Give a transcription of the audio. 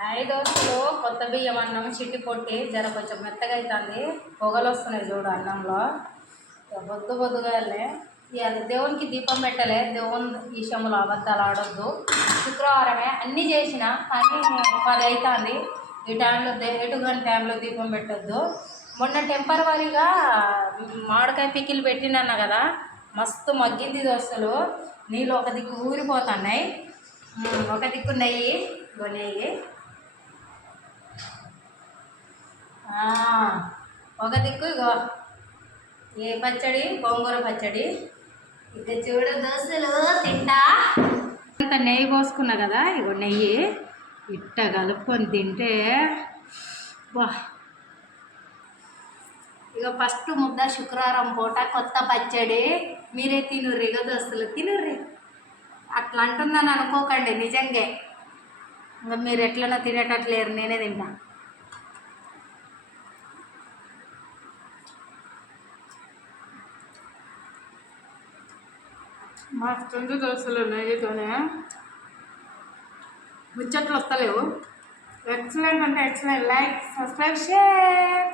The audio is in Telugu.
హాయ్ దోస్తులు, కొత్త బియ్యం అన్నం చిట్టి పొట్టి జర కొంచెం మెత్తగా అవుతుంది. పొగలు వస్తున్నాయి చూడు అన్నంలో. బొద్దు బొద్దుగా ఇవాళ దేవునికి దీపం పెట్టలే. దేవుని విషయంలో అబద్ధాలు ఆడొద్దు. శుక్రవారమే అన్నీ చేసిన, కానీ 10 అవుతుంది. ఈ టైంలో ఎటుగని టైంలో దీపం పెట్టొద్దు. మొన్న టెంపరవరీగా మామిడికాయ పికిలు పెట్టినన్నా కదా, మస్తు మగ్గింది దోస్తులు. నీళ్ళు ఒక దిక్కు ఊరిపోతున్నాయి, ఒక దిక్కు నెయ్యి ఒక దిక్కు ఇగో ఏ పచ్చడి, గోంగూర పచ్చడి. ఇక చూడు దోస్తులు, తింటా ఇంత నెయ్యి పోసుకున్నా కదా, ఇగో నెయ్యి ఇట్ట కలుపుకొని తింటే వా. ఇక ఫస్ట్ ముద్ద శుక్రవారం పూట కొత్త పచ్చడి. మీరే తినుర్రి, ఇక దోస్తులు తినుర్రి. అట్లా అంటుందని అనుకోకండి, నిజంగా ఇంకా మీరు ఎట్లనో తినేటట్లేరు, నేనే తింటా. మస్తు దోస్తులు నెయ్యితోనే ముచ్చట్లు వస్తలేవు. ఎక్సలెంట్ అంటే ఎక్సలెంట్. Like, subscribe, share.